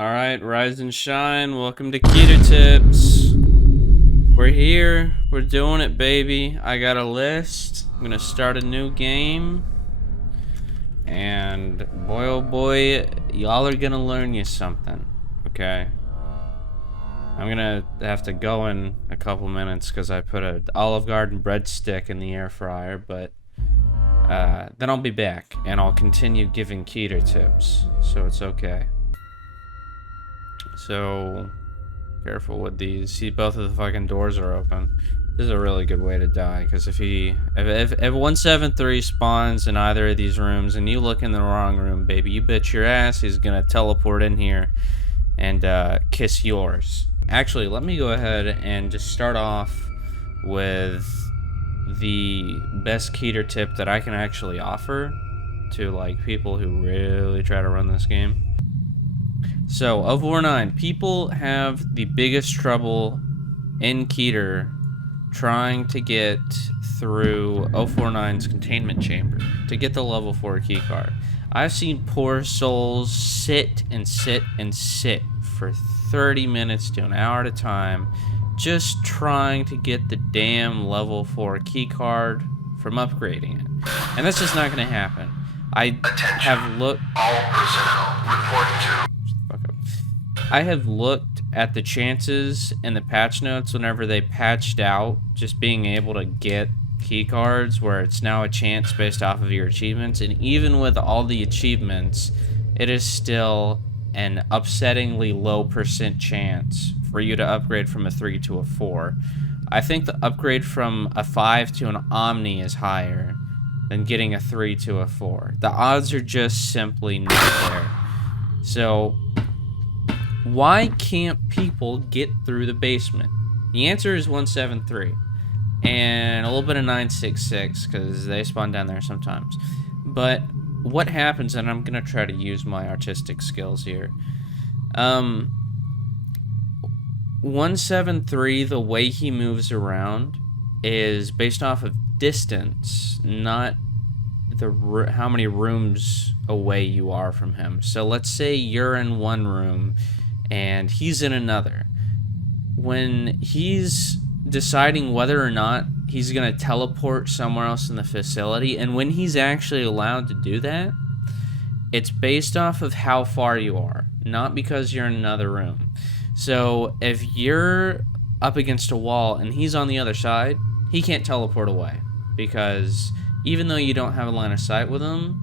Alright, rise and shine. Welcome to Keter Tips. We're here. We're doing it, baby. I got a list. I'm gonna start a new game. And boy, oh boy, y'all are gonna learn you something. Okay? I'm gonna have to go in a couple minutes because I put an Olive Garden breadstick in the air fryer, but then I'll be back and I'll continue giving Keter tips. So it's okay. So, careful with these. See, both of the fucking doors are open. This is a really good way to die, because if 173 spawns in either of these rooms and you look in the wrong room, baby, you bet your ass he's gonna teleport in here and kiss yours. Actually, let me go ahead and just start off with the best Keter tip that I can actually offer to like people who really try to run this game. So, of War 9, people have the biggest trouble in Keter trying to get through 049's containment chamber to get the level 4 keycard. I've seen poor souls sit and sit and sit for 30 minutes to an hour at a time just trying to get the damn level 4 keycard from upgrading it. And that's just not going to happen. I have looked at the chances in the patch notes whenever they patched out just being able to get keycards where it's now a chance based off of your achievements, and even with all the achievements, it is still an upsettingly low % chance for you to upgrade from a 3 to a 4. I think the upgrade from a 5 to an Omni is higher than getting a 3 to a 4. The odds are just simply not there. So why can't people get through the basement? The answer is 173 and a little bit of 966 because they spawn down there sometimes. But what happens, and I'm gonna try to use my artistic skills here. 173, the way he moves around is based off of distance, not how many rooms away you are from him. So let's say you're in one room and he's in another. When he's deciding whether or not he's gonna teleport somewhere else in the facility, and when he's actually allowed to do that, it's based off of how far you are, not because you're in another room. So if you're up against a wall and he's on the other side, he can't teleport away, because even though you don't have a line of sight with him,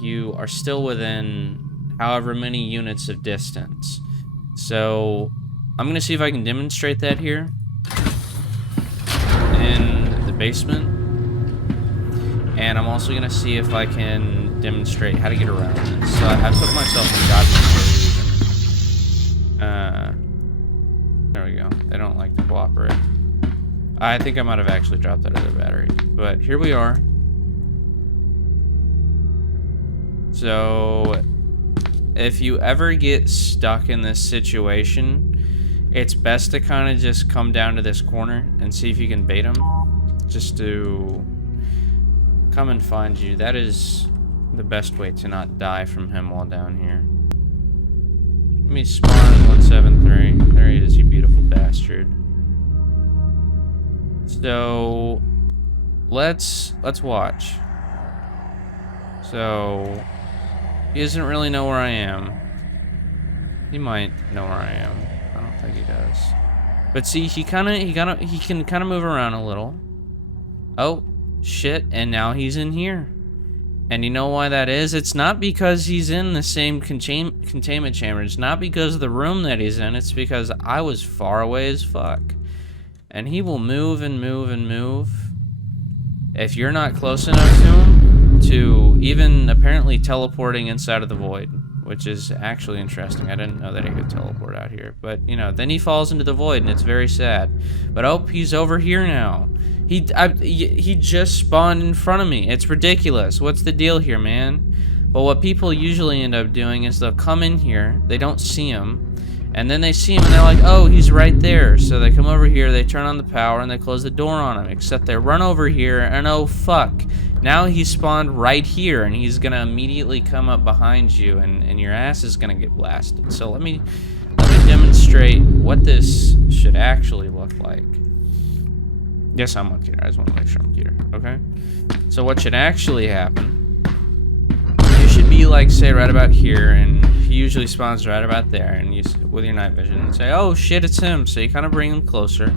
you are still within however many units of distance. So I'm gonna see if I can demonstrate that here in the basement, and I'm also gonna see if I can demonstrate how to get around it. So I put myself in God's reason. There we go. They don't like to cooperate. I think I might have actually dropped out of their battery, but here we are. So if you ever get stuck in this situation, it's best to kind of just come down to this corner and see if you can bait him, just to come and find you. That is the best way to not die from him while down here. Let me spawn 173. There he is, you beautiful bastard. So let's watch. So he doesn't really know where I am. He might know where I am. I don't think he does. But see, he can kind of move around a little. Oh, shit, and now he's in here. And you know why that is? It's not because he's in the same containment chamber. It's not because of the room that he's in. It's because I was far away as fuck. And he will move and move and move if you're not close enough to him, to even apparently teleporting inside of the void, which is actually interesting. I didn't know that he could teleport out here, but you know, then he falls into the void and it's very sad. But oh, he's over here now. He just spawned in front of me. It's ridiculous. What's the deal here, man? But what people usually end up doing is they'll come in here, they don't see him, and then they see him and they're like, oh, he's right there. So they come over here, they turn on the power, and they close the door on him. Except they run over here and oh fuck, Now he spawned right here, and he's gonna immediately come up behind you, and your ass is gonna get blasted. So let me demonstrate what this should actually look like. Yes, I'm on Keter. I just want to make sure I'm Keter. Okay. So what should actually happen? You should be like, say, right about here, and he usually spawns right about there, and you with your night vision, and say, "Oh shit, it's him." So you kind of bring him closer,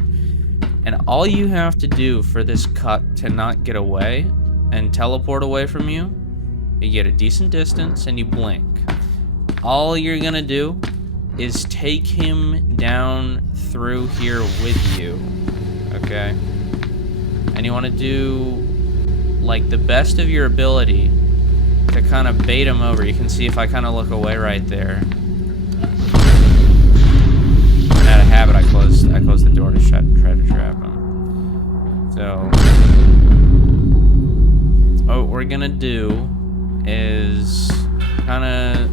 and all you have to do for this cut to not get away and teleport away from you, you get a decent distance and you blink. All you're gonna do is take him down through here with you, okay? And you want to do like the best of your ability to kind of bait him over. You can see if I kind of look away right there. And out of habit, I closed the door to try to trap him. So what we're gonna do is kind of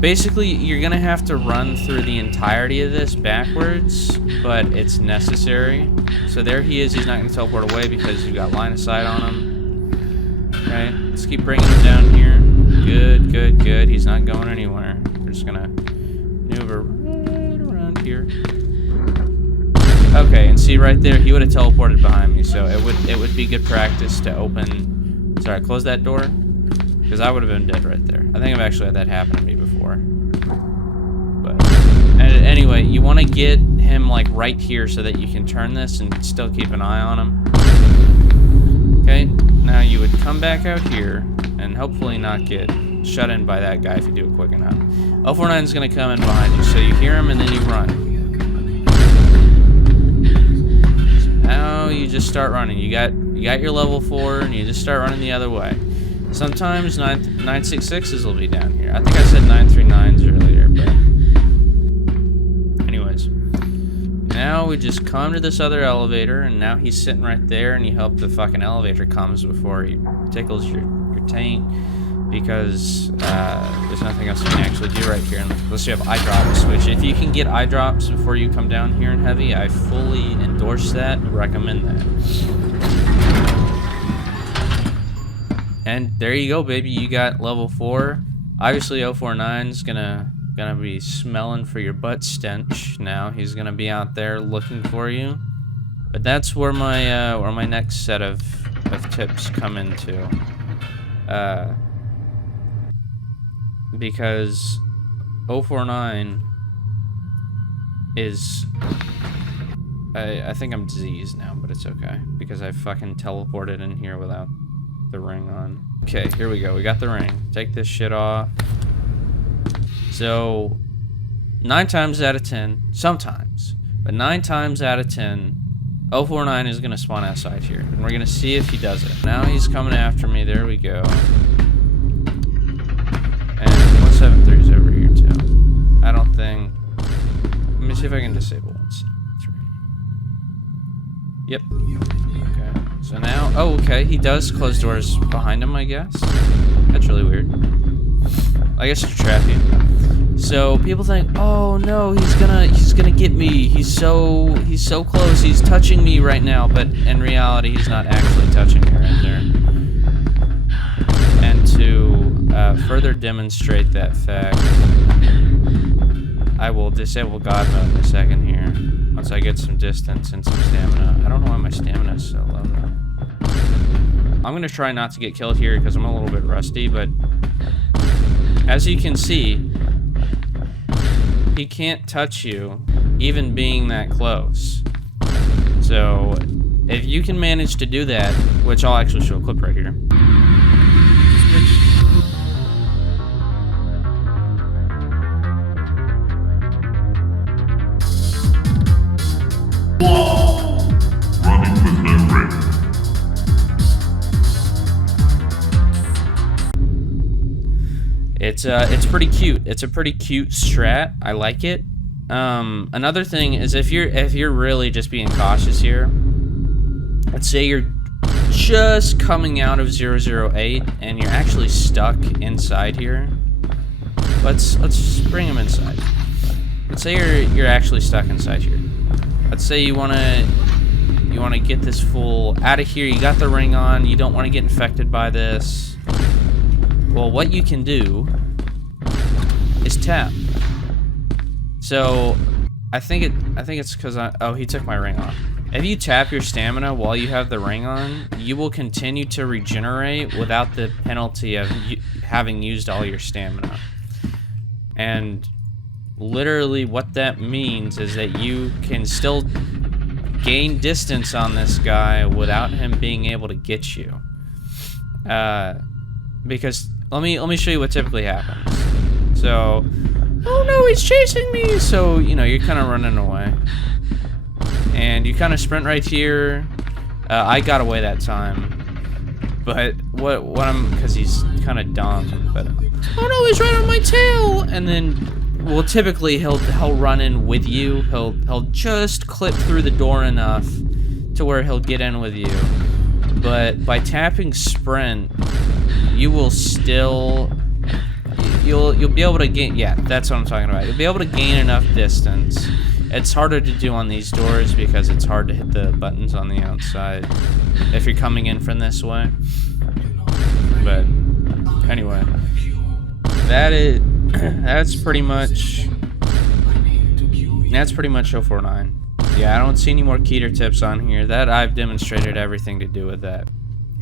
basically, you're gonna have to run through the entirety of this backwards, but it's necessary. So there he is. He's not gonna teleport away because you got line of sight on him. Okay, let's keep bringing him down here. Good, good, good. He's not going anywhere. We're just gonna maneuver right around here. Okay, and see right there, he would have teleported behind me, so it would be good practice to open. Sorry, close that door, because I would have been dead right there. I think I've actually had that happen to me before. But anyway, you want to get him like right here so that you can turn this and still keep an eye on him. Okay, now you would come back out here and hopefully not get shut in by that guy if you do it quick enough. 049 is going to come in behind you, so you hear him and then you run. So now you just start running. You got your level 4 and you just start running the other way. Sometimes 966s will be down here. I think I said 939s earlier, but anyways. Now we just come to this other elevator, and now he's sitting right there, and you hope the fucking elevator comes before he tickles your taint, because there's nothing else you can actually do right here unless you have eye drops, which if you can get eye drops before you come down here in heavy, I fully endorse that and recommend that. And there you go, baby. You got level 4. Obviously, 049's gonna be smelling for your butt stench now. He's gonna be out there looking for you. But that's where my next set of tips come into. Because 049 is... I think I'm diseased now, but it's okay. Because I fucking teleported in here without the ring on. Okay, here we go. We got the ring. Take this shit off. So 9 times out of 10, sometimes, but 9 times out of 10, 049 is gonna spawn outside here, and we're gonna see if he does it. Now he's coming after me. There we go. And 173 is over here too. I don't think. Let me see if I can disable 173. Yep. Okay. So now, oh, okay, he does close doors behind him, I guess. That's really weird. I guess to trap you. So people think, oh no, he's gonna get me. He's so close. He's touching me right now, but in reality, he's not actually touching me right there. And to further demonstrate that fact, I will disable God mode in a second here. Once I get some distance and some stamina. I don't know why my stamina is so low though. I'm gonna try not to get killed here because I'm a little bit rusty, but as you can see, he can't touch you, even being that close. So, if you can manage to do that, which I'll actually show a clip right here. Whoa! Running with no ring. It's pretty cute. It's a pretty cute strat. I like it. Another thing is if you're really just being cautious here, let's say you're just coming out of 008 and you're actually stuck inside here. Let's bring him inside. Let's say you're actually stuck inside here. Let's say you want to You want to get this fool out of here. You got the ring on. You don't want to get infected by this. Well, what you can do is tap. So, I think it's because oh, he took my ring off. If you tap your stamina while you have the ring on, you will continue to regenerate without the penalty of having used all your stamina. And literally what that means is that you can still gain distance on this guy without him being able to get you. Because let me show you what typically happens. So, oh no, he's chasing me. So, you know, you're kind of running away. And you kind of sprint right here. I got away that time. But because he's kind of dumb. But oh no, he's right on my tail. And then, well, typically he'll run in with you. He'll just clip through the door enough to where he'll get in with you. But by tapping sprint, you will still you'll be able to gain. Yeah, that's what I'm talking about. You'll be able to gain enough distance. It's harder to do on these doors because it's hard to hit the buttons on the outside if you're coming in from this way. But anyway, that's pretty much 049. Yeah, I don't see any more Keter tips on here. That I've demonstrated everything to do with that.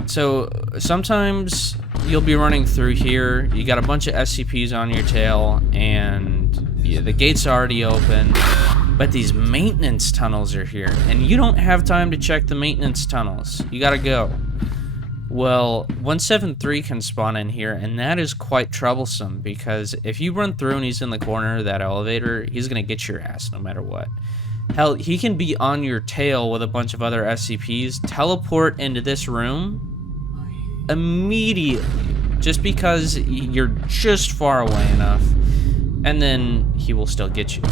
So sometimes you'll be running through here. You got a bunch of SCPs on your tail, and yeah, the gate's already open. But these maintenance tunnels are here, and you don't have time to check the maintenance tunnels. You gotta go. Well, 173 can spawn in here, and that is quite troublesome, because if you run through and he's in the corner of that elevator, he's gonna get your ass no matter what. Hell, he can be on your tail with a bunch of other SCPs, teleport into this room immediately, just because you're just far away enough, and then he will still get you.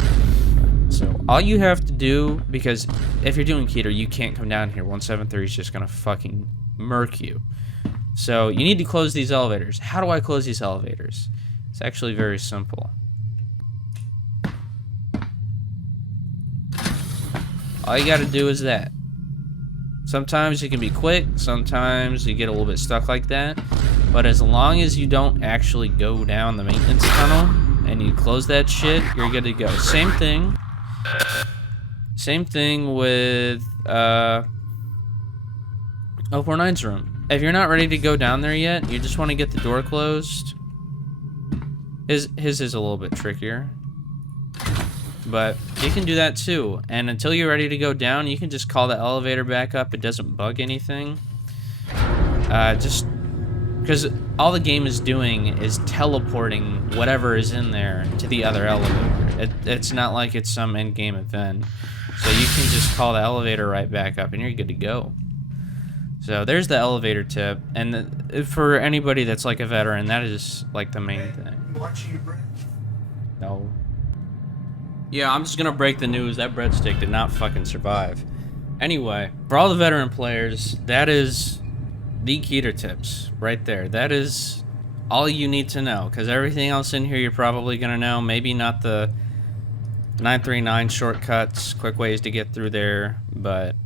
So all you have to do, because if you're doing Keter, you can't come down here. 173 is just gonna fucking murk you. So you need to close these elevators. How do I close these elevators? It's actually very simple. All you gotta do is that. Sometimes it can be quick, sometimes you get a little bit stuck like that, but as long as you don't actually go down the maintenance tunnel and you close that shit, you're good to go. Same thing with 049's room. If you're not ready to go down there yet, you just want to get the door closed. His is a little bit trickier, but you can do that too. And until you're ready to go down, you can just call the elevator back up. It doesn't bug anything. Just because all the game is doing is teleporting whatever is in there to the other elevator. It's not like it's some end-game event. So you can just call the elevator right back up and you're good to go. So there's the elevator tip. And for anybody that's like a veteran, that is like the main thing. No. Yeah, I'm just gonna break the news. That breadstick did not fucking survive. Anyway, for all the veteran players, that is the Keter tips right there. That is all you need to know, because everything else in here you're probably gonna know. Maybe not the 939 shortcuts, quick ways to get through there, but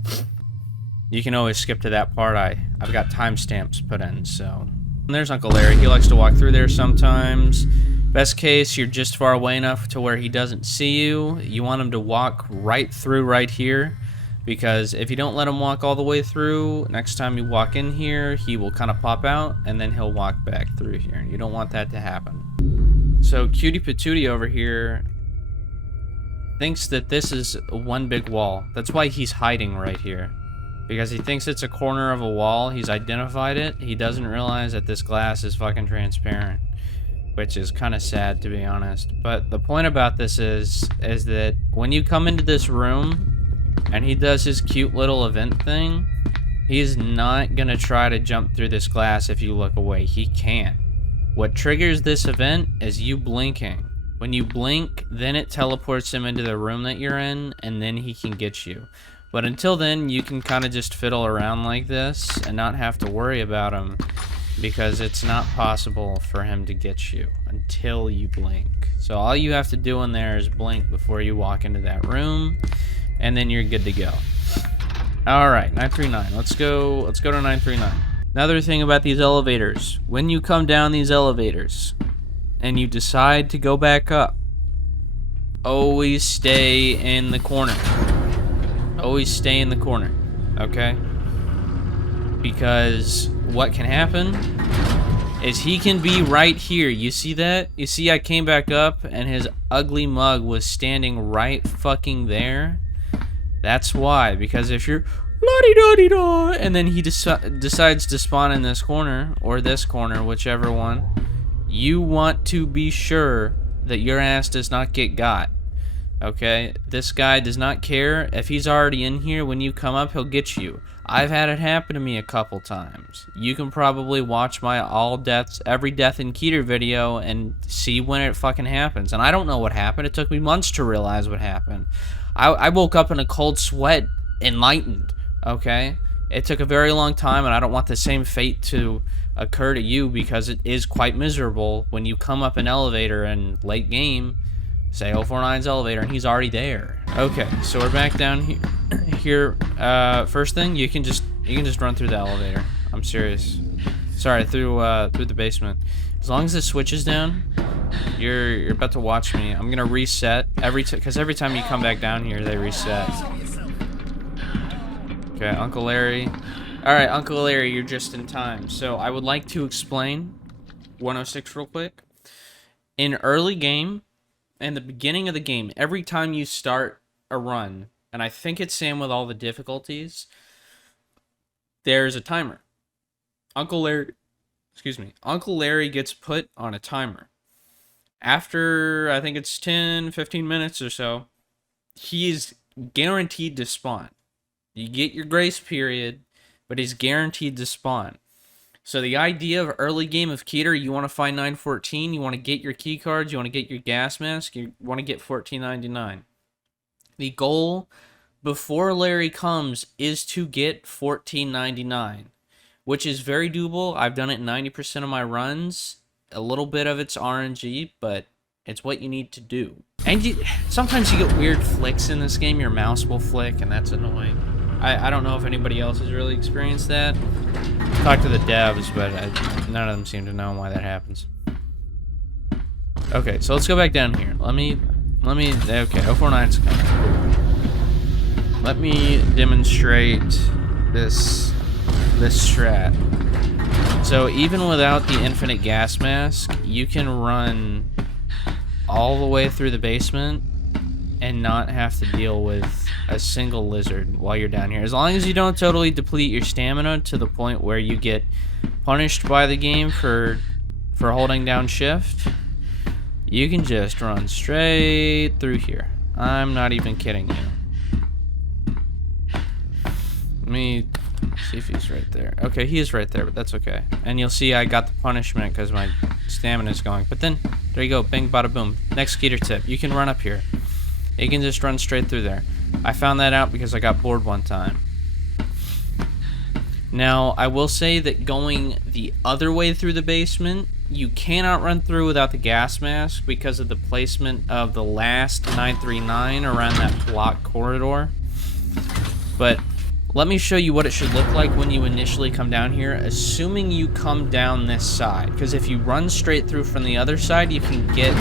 you can always skip to that part. I've got timestamps put in. So and there's Uncle Larry. He likes to walk through there sometimes. Best case, you're just far away enough to where he doesn't see you. You want him to walk right through right here, because if you don't let him walk all the way through, next time you walk in here, he will kind of pop out, and then he'll walk back through here. You don't want that to happen. So Cutie Patootie over here thinks that this is one big wall. That's why he's hiding right here, because he thinks it's a corner of a wall. He's identified it. He doesn't realize that this glass is fucking transparent, which is kind of sad, to be honest. But the point about this is that when you come into this room and he does his cute little event thing, he's not gonna try to jump through this glass if you look away. He can't. What triggers this event is you blinking. When you blink, then it teleports him into the room that you're in, and then he can get you. But until then, you can kind of just fiddle around like this and not have to worry about him, because it's not possible for him to get you until you blink. So all you have to do in there is blink before you walk into that room, and then you're good to go. All right, 939. Let's go to 939. Another thing about these elevators, when you come down these elevators and you decide to go back up, always stay in the corner. Always stay in the corner, okay? Because what can happen is he can be right here. You see that? You see I came back up and his ugly mug was standing right fucking there? That's why, because if you're la-di-da-di-da and then he decides to spawn in this corner, or this corner, whichever one, you want to be sure that your ass does not get got. Okay? This guy does not care. If he's already in here, when you come up, he'll get you. I've had it happen to me a couple times. You can probably watch my every death in Keter video and see when it fucking happens. And I don't know what happened. It took me months to realize what happened. I woke up in a cold sweat, enlightened, okay? It took a very long time, and I don't want the same fate to occur to you, because it is quite miserable when you come up an elevator in late game, say 049's elevator, and he's already there. Okay, so we're back down here. First thing, you can just run through the elevator. I'm serious. Sorry, through the basement. As long as the switch is down, you're about to watch me. I'm gonna reset because every time you come back down here, they reset. Okay, Uncle Larry. All right, Uncle Larry, you're just in time. So I would like to explain 106 real quick. In early game, in the beginning of the game, every time you start a run, and I think it's same with all the difficulties, there's a timer. Uncle Larry gets put on a timer. After, I think it's 10, 15 minutes or so, he's guaranteed to spawn. You get your grace period, but he's guaranteed to spawn. So the idea of early game of Keter, you want to find 914, you want to get your key cards, you want to get your gas mask, you want to get 1499. The goal before Larry comes is to get 1499, which is very doable. I've done it 90% of my runs. A little bit of it's RNG, but it's what you need to do. And sometimes you get weird flicks in this game. Your mouse will flick, and that's annoying. I don't know if anybody else has really experienced that. Talk to the devs, but none of them seem to know why that happens. Okay, so let's go back down here. Okay, 049's coming. Let me demonstrate this strat. So even without the infinite gas mask, you can run all the way through the basement and not have to deal with a single lizard while you're down here. As long as you don't totally deplete your stamina to the point where you get punished by the game for holding down shift, you can just run straight through here. I'm not even kidding you. Let me see if he's right there. Okay, he is right there, but that's okay. And you'll see I got the punishment because my stamina is going. But then, there you go, bing, bada, boom. Next Keter tip, you can run up here. You can just run straight through there. I found that out because I got bored one time. Now, I will say that going the other way through the basement, you cannot run through without the gas mask because of the placement of the last 939 around that block corridor. But let me show you what it should look like when you initially come down here, assuming you come down this side. Because if you run straight through from the other side, you can get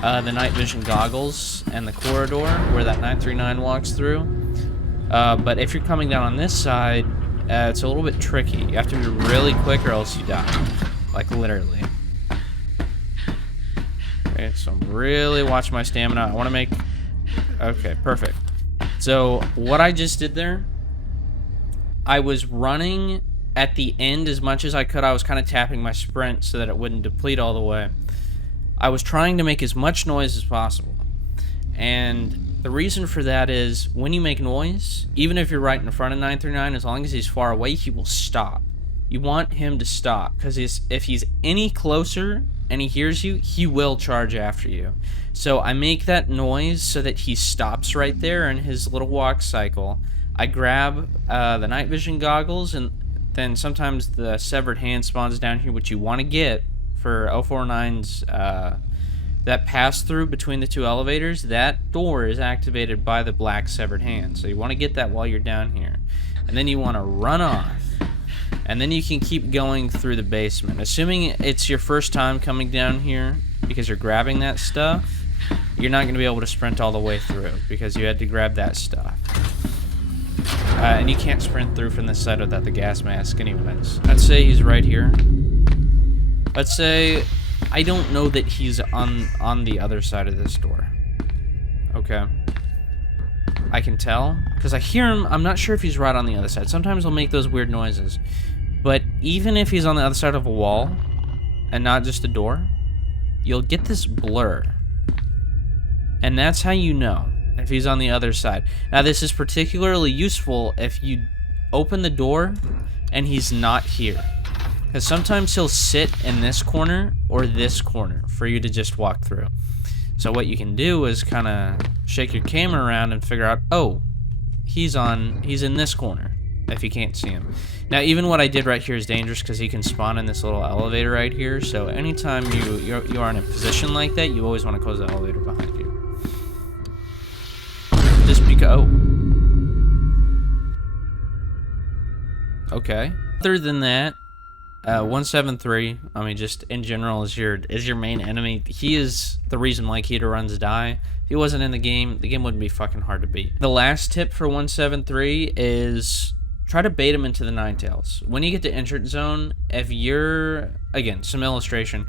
the night vision goggles and the corridor where that 939 walks through. But if you're coming down on this side, it's a little bit tricky. You have to be really quick or else you die. Like, literally. Okay, so I'm really watching my stamina. I want to make... Okay, perfect. So, what I just did there, I was running at the end as much as I could. I was kind of tapping my sprint so that it wouldn't deplete all the way. I was trying to make as much noise as possible. And the reason for that is when you make noise, even if you're right in front of 939, as long as he's far away, he will stop. You want him to stop, because if he's any closer and he hears you, he will charge after you. So I make that noise so that he stops right there in his little walk cycle. I grab the night vision goggles, and then sometimes the severed hand spawns down here, which you want to get for 049's that pass through between the two elevators. That door is activated by the black severed hand, so you want to get that while you're down here. and then you want to run off. And then you can keep going through the basement. Assuming it's your first time coming down here because you're grabbing that stuff, you're not going to be able to sprint all the way through because you had to grab that stuff. And you can't sprint through from this side without the gas mask anyways. Let's say he's right here. Let's say I don't know that he's on the other side of this door. Okay. I can tell because I hear him. I'm not sure if he's right on the other side. Sometimes he'll make those weird noises. But even if he's on the other side of a wall and not just a door, you'll get this blur. And that's how you know if he's on the other side. Now, this is particularly useful if you open the door and he's not here. Because sometimes he'll sit in this corner or this corner for you to just walk through. So what you can do is kind of shake your camera around and figure out, oh, he's in this corner if you can't see him. Now, even what I did right here is dangerous because he can spawn in this little elevator right here. So anytime you are in a position like that, you always want to close the elevator behind you. Just because. Oh. Okay. Other than that, 173. I mean, just in general, is your main enemy. He is the reason why Keter runs die. If he wasn't in the game wouldn't be fucking hard to beat. The last tip for 173 is try to bait him into the Ninetales. When you get to entrance zone, if you're, again, some illustration,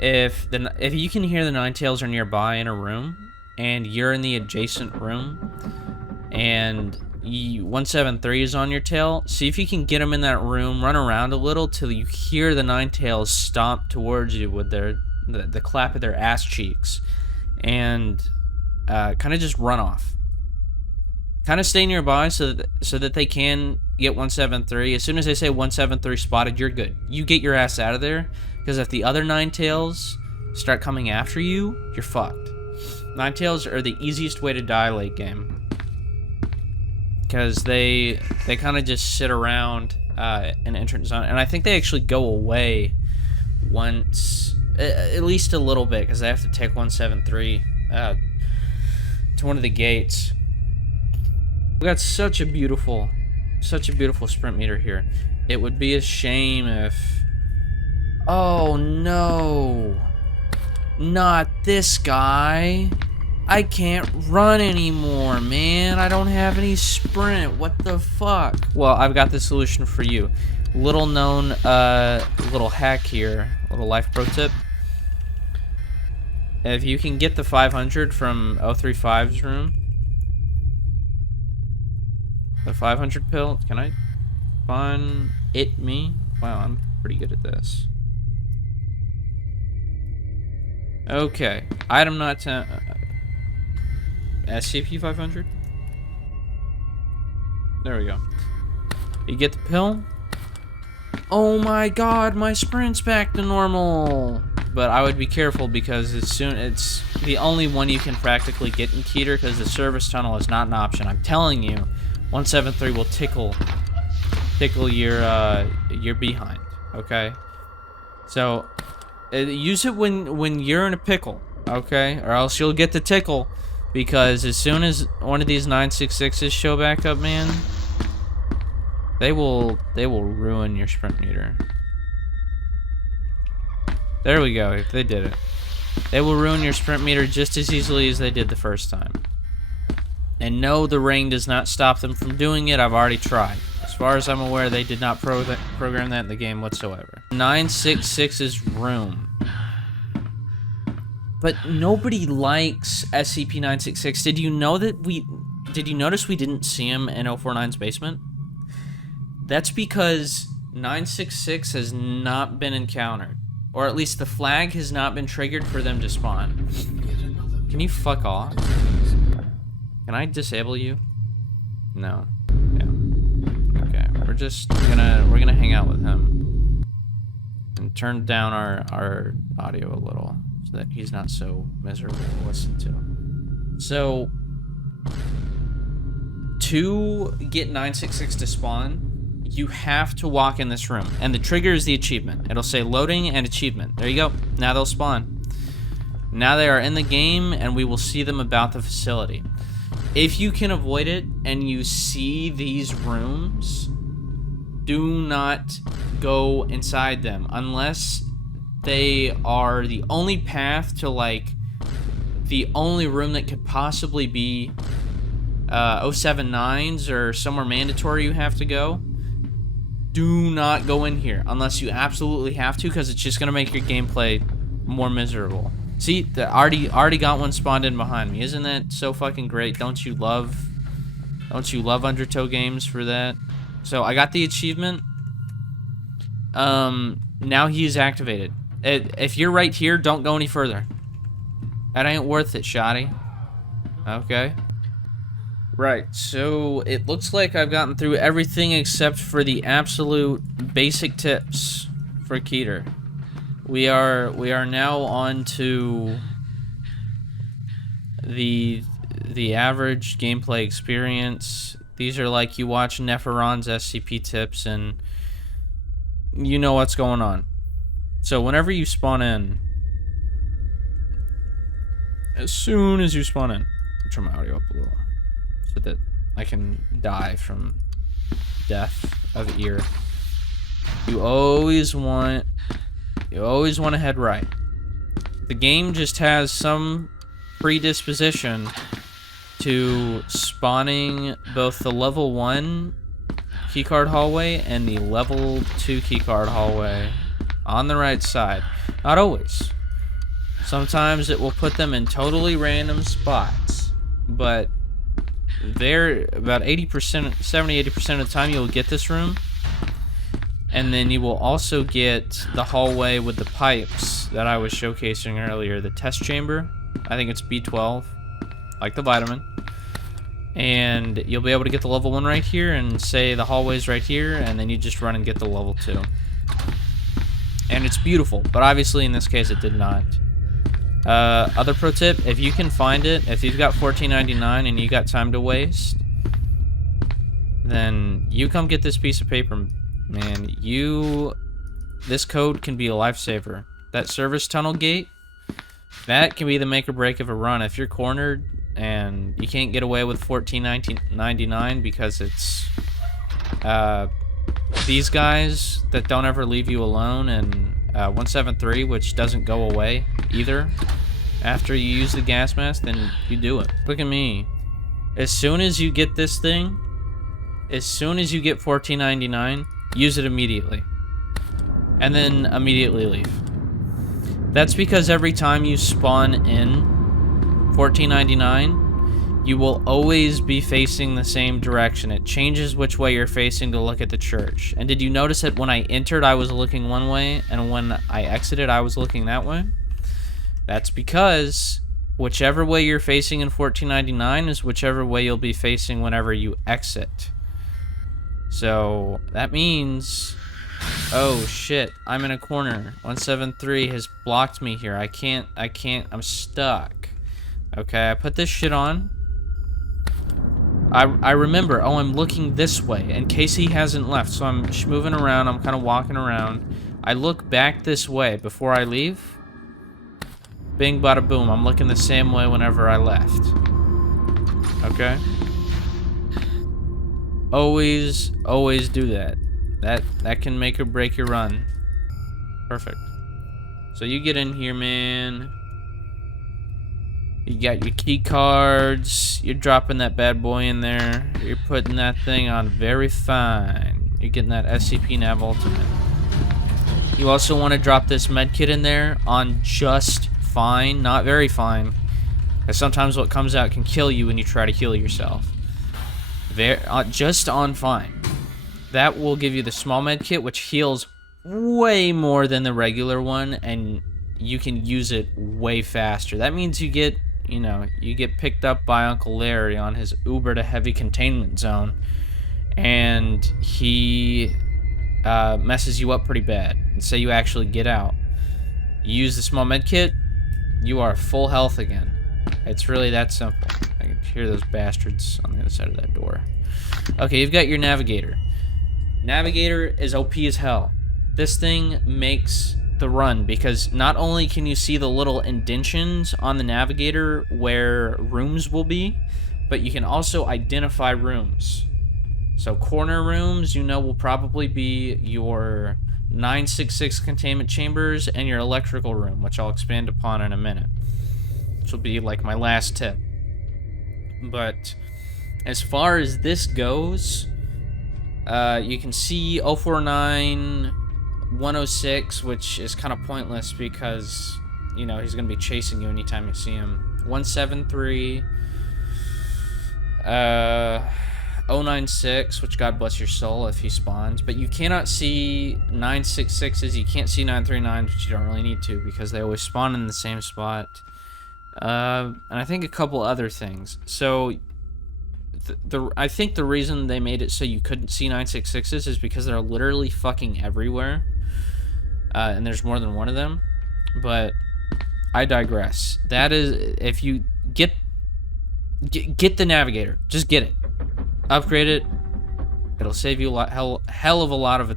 if you can hear the Ninetales are nearby in a room, and you're in the adjacent room, and 173 is on your tail, see if you can get them in that room, run around a little till you hear the Ninetales stomp towards you with the clap of their ass cheeks, and kind of just run off. Kind of stay nearby so that they can get 173. As soon as they say 173 spotted, you're good. You get your ass out of there, because if the other Ninetales start coming after you, you're fucked. Ninetales are the easiest way to die late game, because they kind of just sit around an entrance zone, and I think they actually go away once, at least a little bit, because they have to take 173 to one of the gates. We got such a beautiful sprint meter here. It would be a shame if... Oh no, not this guy. I can't run anymore, man. I don't have any sprint. What the fuck? Well, I've got the solution for you. Little known, little hack here. Little life pro tip. If you can get the 500 from 035's room, the 500 pill, can I find it me? Wow, I'm pretty good at this. Okay, item not SCP 500. There we go. You get the pill. Oh my god, my sprint's back to normal. But I would be careful because it's the only one you can practically get in Keter, because the service tunnel is not an option. I'm telling you, 173 will tickle your behind. Okay, so use it when you're in a pickle. Okay, or else you'll get the tickle, because as soon as one of these 966s show back up, man, they will ruin your sprint meter. There we go. If they did it, they will ruin your sprint meter just as easily as they did the first time. And no, the ring does not stop them from doing it. I've already tried. As far as I'm aware, they did not program that in the game whatsoever. 966's room. But nobody likes SCP-966. Did you notice we didn't see him in 049's basement? That's because 966 has not been encountered. Or at least the flag has not been triggered for them to spawn. Can you fuck off? Can I disable you? No. Yeah. Okay. We're gonna hang out with him and turn down our audio a little so that he's not so miserable to listen to. So to get 966 to spawn, you have to walk in this room, and the trigger is the achievement. It'll say loading and achievement. There you go. Now they'll spawn. Now they are in the game, and we will see them about the facility. If you can avoid it and you see these rooms, do not go inside them unless they are the only path to, like, the only room that could possibly be 079s or somewhere mandatory you have to go. Do not go in here unless you absolutely have to, because it's just going to make your gameplay more miserable. See, already got one spawned in behind me. Isn't that so fucking great? Don't you love Undertow games for that? So I got the achievement. Now he is activated. If you're right here, don't go any further. That ain't worth it, shoddy. Okay. Right, so it looks like I've gotten through everything except for the absolute basic tips for Keter. We are now on to the average gameplay experience. These are like you watch Neferon's SCP tips and you know what's going on. So whenever you spawn in, as soon as you spawn in, I'll turn my audio up a little so that I can die from death of ear. You always want to head right. The game just has some predisposition to spawning both the level 1 keycard hallway and the level 2 keycard hallway on the right side. Not always. Sometimes it will put them in totally random spots, but they're about 70-80% of the time you'll get this room. And then you will also get the hallway with the pipes that I was showcasing earlier, the test chamber. I think it's B12, like the vitamin. And you'll be able to get the level 1 right here and say the hallway's right here, and then you just run and get the level 2. And it's beautiful, but obviously in this case it did not. Other pro tip, if you can find it, if you've got $14.99 and you got time to waste, then you come get this piece of paper, man. This code can be a lifesaver. That service tunnel gate, that can be the make or break of a run. If you're cornered and you can't get away with $14.99 because it's these guys that don't ever leave you alone, and 173, which doesn't go away either after you use the gas mask, then you do it. Look at me. As soon as you get this thing, as soon as you get $14.99, use it immediately. And then immediately leave. That's because every time you spawn in $14.99, you will always be facing the same direction. It changes which way you're facing to look at the church. And did you notice that when I entered, I was looking one way, and when I exited, I was looking that way? That's because whichever way you're facing in $14.99 is whichever way you'll be facing whenever you exit. So that means, oh shit, I'm in a corner. 173 has blocked me here. I can't, I'm stuck. Okay, I put this shit on. I remember, oh, I'm looking this way in case he hasn't left. So I'm moving around, I'm kind of walking around. I look back this way before I leave. Bing, bada, boom. I'm looking the same way whenever I left. Okay? Always do that. That can make or break your run. Perfect. So you get in here, man. You got your key cards. You're dropping that bad boy in there. You're putting that thing on very fine. You're getting that SCP Nav Ultimate. You also want to drop this medkit in there on just fine, not very fine. Because sometimes what comes out can kill you when you try to heal yourself. Just on fine. That will give you the small medkit, which heals way more than the regular one, and you can use it way faster. That means you get, you get picked up by Uncle Larry on his Uber to heavy containment zone, and he messes you up pretty bad. And say you actually get out. You use the small medkit, you are full health again. It's really that simple. I can hear those bastards on the other side of that door. Okay, you've got your navigator. Navigator is OP as hell. This thing makes the run because not only can you see the little indentions on the navigator where rooms will be, but you can also identify rooms. So corner rooms, you know, will probably be your 966 containment chambers and your electrical room, which I'll expand upon in a minute. Which will be like my last tip. But as far as this goes, you can see 049, 106, which is kind of pointless because, you know, he's going to be chasing you anytime you see him. 173, 096, which God bless your soul if he spawns. But you cannot see 966s, you can't see 939s, which you don't really need to because they always spawn in the same spot. And I think a couple other things. So I think the reason they made it so you couldn't see 966s is because they're literally fucking everywhere. And there's more than one of them. But I digress. That is, if you get the navigator, just get it. Upgrade it. It'll save you a hell of a lot of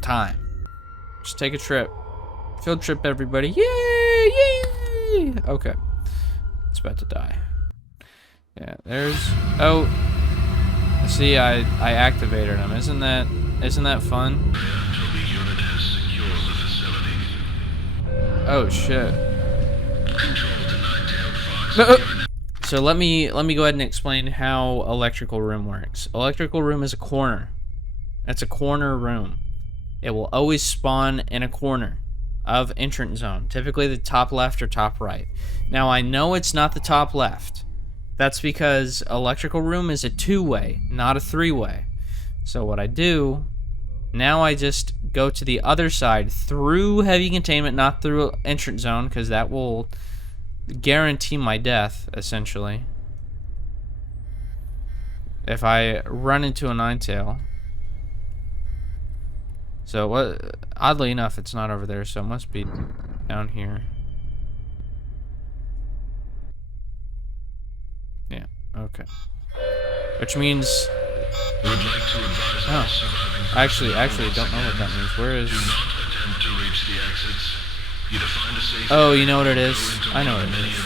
time. Just take a trip. Field trip, everybody. Yay! Yay! Okay. It's about to die. Yeah, there's... Oh. See, I activated him. Isn't that fun? Oh, shit. So let me go ahead and explain how electrical room works. Electrical room is a corner. It's a corner room. It will always spawn in a corner of entrance zone, typically the top left or top right. Now I know it's not the top left. That's because electrical room is a two-way, not a three-way. So what I do, now I just go to the other side through heavy containment, not through entrance zone, because that will guarantee my death, essentially. If I run into a nine-tail. So, oddly enough, it's not over there, so it must be down here. Yeah, okay. Which means... Oh, I actually don't know what that means. Where is... Oh, you know what it is? I know what it is.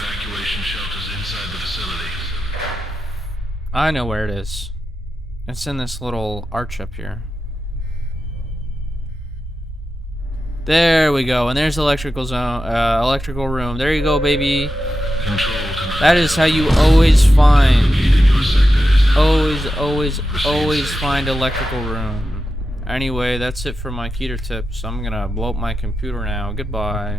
I know where it is. It's in this little arch up here. There we go, and there's electrical zone, electrical room. There you go, baby. That is how you always find, always find electrical room. Anyway, that's it for my Keter tips. I'm gonna blow up my computer now. Goodbye.